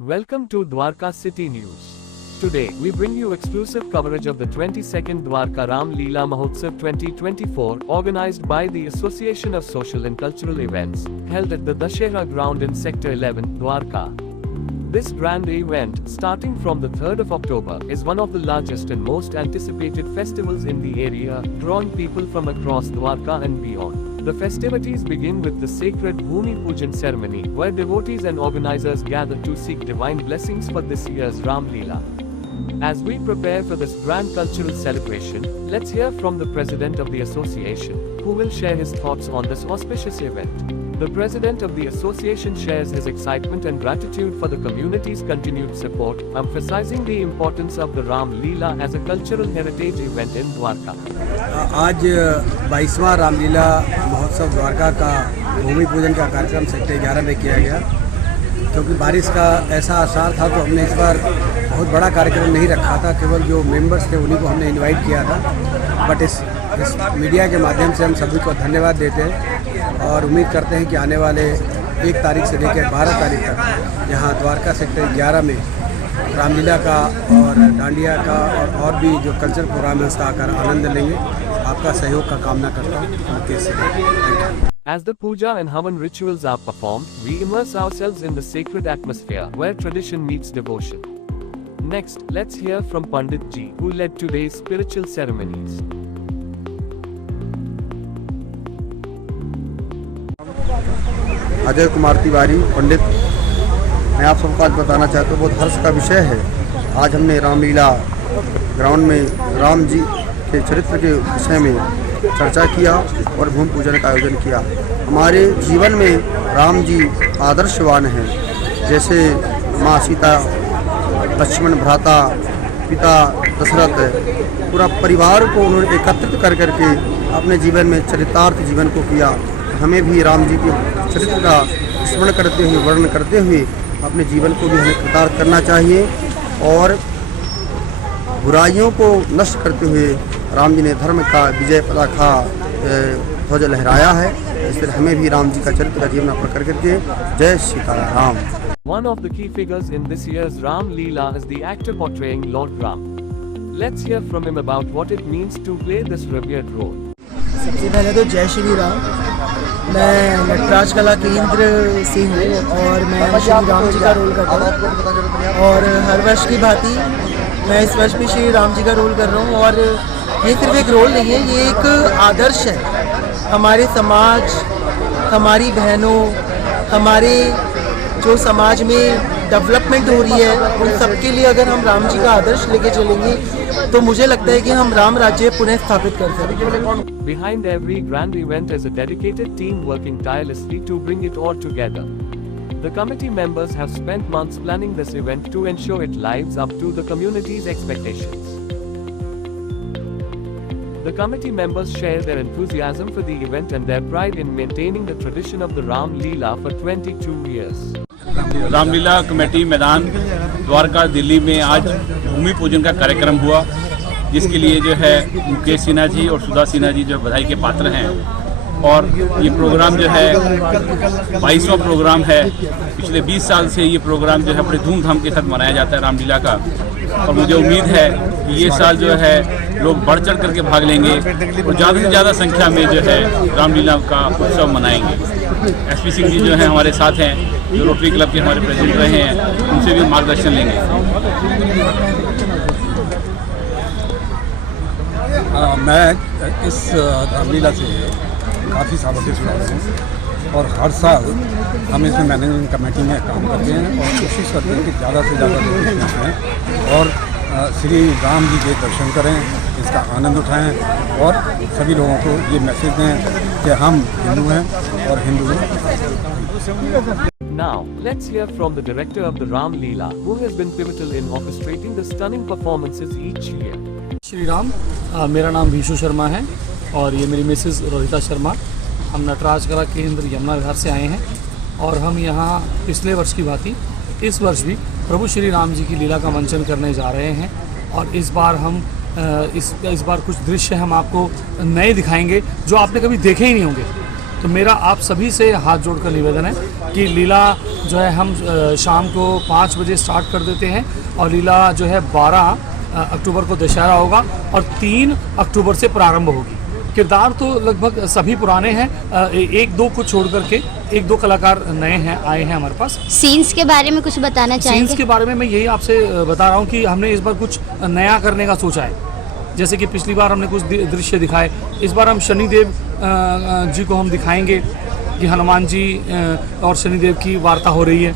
Welcome to Dwarka City News. Today, we bring you exclusive coverage of the 22nd Dwarka Ram Leela Mahotsav 2024, organized by the Association of Social and Cultural Events, held at the Dashera ground in Sector 11, Dwarka. This grand event, starting from the 3rd of October, is one of the largest and most anticipated festivals in the area, drawing people from across Dwarka and beyond. The festivities begin with the sacred Bhumi Pujan ceremony, where devotees and organizers gather to seek divine blessings for this year's Ram Leela. As we prepare for this grand cultural celebration, let's hear from the president of the association, who will share his thoughts on this auspicious event. The president of the association shares his excitement and gratitude for the community's continued support, emphasizing the importance of the Ram Leela as a cultural heritage event in Dwarka. आज 22वां रामलीला महोत्सव द्वारका का भूमि पूजन का कार्यक्रम sector 11 में किया गया। क्योंकि बारिश का ऐसा आसार था तो हमने इस बार बहुत बड़ा कार्यक्रम नहीं रखा था, केवल जो मेंबर्स थे उन्हीं को हमने इनवाइट किया था। बट इस मीडिया के माध्यम से हम सभी को धन्यवाद देते हैं और उम्मीद करते हैं कि आने वाले 1 तारीख से लेकर 12 तारीख तक यहाँ द्वारका सेक्टर 11 में रामलीला का और डांडिया का और भी जो कल्चरल प्रोग्राम है उसका आकर आनंद लेंगे। आपका सहयोग का कामना करता हूँ। As the puja and havan rituals are performed, we immerse ourselves in the sacred atmosphere where tradition meets devotion. Next, let's hear from Pandit Ji, who led today's spiritual ceremonies. Ajay Kumar Tiwari पंडित, मैं आप सबको आज बताना चाहता हूँ, बहुत हर्ष का विषय है। आज हमने रामलीला ग्राउंड में राम जी के चरित्र के विषय में चर्चा किया और भूमि पूजन का आयोजन किया। हमारे जीवन में राम जी आदर्शवान हैं। जैसे माँ सीता, लक्ष्मण भ्राता, पिता दशरथ, पूरा परिवार को उन्होंने एकत्रित कर करके अपने जीवन में चरितार्थ जीवन को किया। हमें भी राम जी के चरित्र का स्मरण करते हुए, वर्णन करते हुए अपने जीवन को भी हमें कृतार्थ करना चाहिए और बुराइयों को नष्ट करते हुए राम जी ने धर्म का विजय पताका ध्वज लहराया है। इसलिए हमें भी राम जी का चरित्र का जीवन पर करके जय Sitaram. One of the key figures in this year's Ram Leela is the actor portraying Lord Ram. Let's hear from him about what it means to play this revered role. सबसे पहले तो जय श्री राम। मैं नटराज कला केंद्र से हूँ और मैं श्री राम जी का रोल करता हूँ और हर वर्ष की भांति मैं इस वर्ष भी श्री राम जी का रोल कर रहा हूँ। और ये सिर्फ एक रोल नहीं है, ये एक आदर्श है। हमारे समाज, हमारी बहनों, हमारे जो समाज में डेवलपमेंट हो रही है उन सबके लिए अगर हम राम जी का आदर्श लेके चलेंगे तो मुझे लगता है कि हम राम राज्य पुनः स्थापित कर सकते। Behind every grand event is a dedicated team working tirelessly to bring it all together. The committee members have spent months planning this event to ensure it lives up to the community's expectations. The committee members share their enthusiasm for the event and their pride in maintaining the tradition of the Ram Leela for 22 years. Ramlila committee मैदान द्वारका दिल्ली में आज भूमि पूजन का कार्यक्रम हुआ, जिसके लिए जो है मुकेश सिन्हा जी और सुधा सिन्हा जी जो बधाई के पात्र हैं। और ये प्रोग्राम जो है 22वां प्रोग्राम है। पिछले 20 साल से ये प्रोग्राम जो है बड़े धूमधाम के साथ मनाया जाता है रामलीला का। और मुझे उम्मीद है कि ये साल जो है लोग बढ़ चढ़ करके भाग लेंगे और ज़्यादा से ज़्यादा संख्या में जो है रामलीला का उत्सव मनाएंगे। एसपी सिंह जी जो है हमारे साथ हैं, जो रोटरी क्लब के हमारे प्रेसिडेंट रहे हैं, उनसे भी मार्गदर्शन लेंगे। मैं इस रामलीला से काफ़ी सालों से जुड़ा हूँ और हर साल हम इसमें मैनेजमेंट कमेटी में काम करते हैं और कोशिश करते हैं कि ज़्यादा से ज़्यादा लोग इसमें आएँ और श्री राम जी के दर्शन करें, इसका आनंद उठाएं और सभी लोगों को ये मैसेज दें कि हम हिंदू हैं और Hindu Now, let's hear from the director of the Ram Leela, who has been pivotal in orchestrating the stunning performances each year. Shri Ram, मेरा नाम विशु शर्मा है और ये मेरी मिसेस रोहिता शर्मा। हम नटराज कला केंद्र यमुना विहार से आए हैं और हम यहाँ पिछले वर्ष की भांति इस वर्ष भी प्रभु श्री राम जी की लीला का मंचन करने जा रहे हैं। और इस बार हम इस बार कुछ दृश्य हम आपको नए दिखाएंगे जो आपने कभी देखे ही नहीं होंगे। तो मेरा आप सभी से हाथ जोड़कर निवेदन है कि लीला जो है हम शाम को 5 बजे स्टार्ट कर देते हैं और लीला जो है 12 अक्टूबर को दशहरा होगा और 3 अक्टूबर से प्रारंभ होगी। किरदार तो लगभग सभी पुराने हैं, एक दो को छोड़ करके 1-2 कलाकार नए हैं आए हैं हमारे पास। सीन्स के बारे में कुछ बताना चाहेंगे? सीन्स के बारे में मैं यही आपसे बता रहा हूँ कि हमने इस बार कुछ नया करने का सोचा है। जैसे कि पिछली बार हमने कुछ दृश्य दिखाए, इस बार हम शनिदेव जी को हम दिखाएंगे कि हनुमान जी और शनिदेव की वार्ता हो रही है,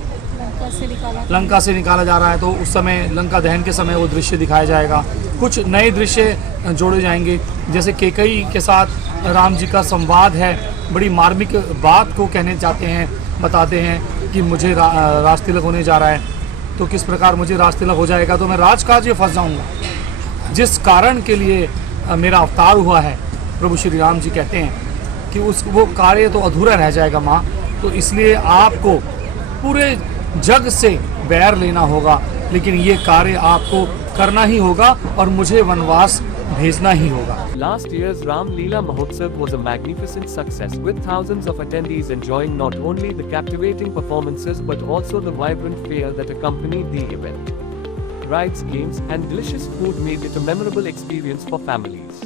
लंका से निकाला जा रहा है, तो उस समय लंका दहन के समय वो दृश्य दिखाया जाएगा। कुछ नए दृश्य जोड़े जाएंगे, जैसे केकई के साथ राम जी का संवाद है, बड़ी मार्मिक बात को कहने जाते हैं, बताते हैं कि मुझे राज तिलक होने जा रहा है, तो किस प्रकार मुझे राज तिलक हो जाएगा तो मैं राजकाज में फंस जाऊँगा, जिस कारण के लिए मेरा अवतार हुआ है। प्रभु श्री राम जी कहते हैं कि वो कार्य तो अधूरा रह जाएगा माँ, तो इसलिए आपको पूरे जग से बैर लेना होगा, लेकिन ये कार्य आपको करना ही होगा और मुझे वनवास भेजना ही होगा। Last year's Ram Leela Mahotsav was a magnificent success, with thousands of attendees enjoying not only the captivating performances but also the vibrant fare that accompanied the event. Rides, games, and delicious food made it a memorable experience for families.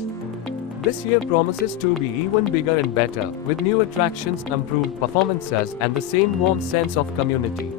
This year promises to be even bigger and better, with new attractions, improved performances, and the same warm sense of community.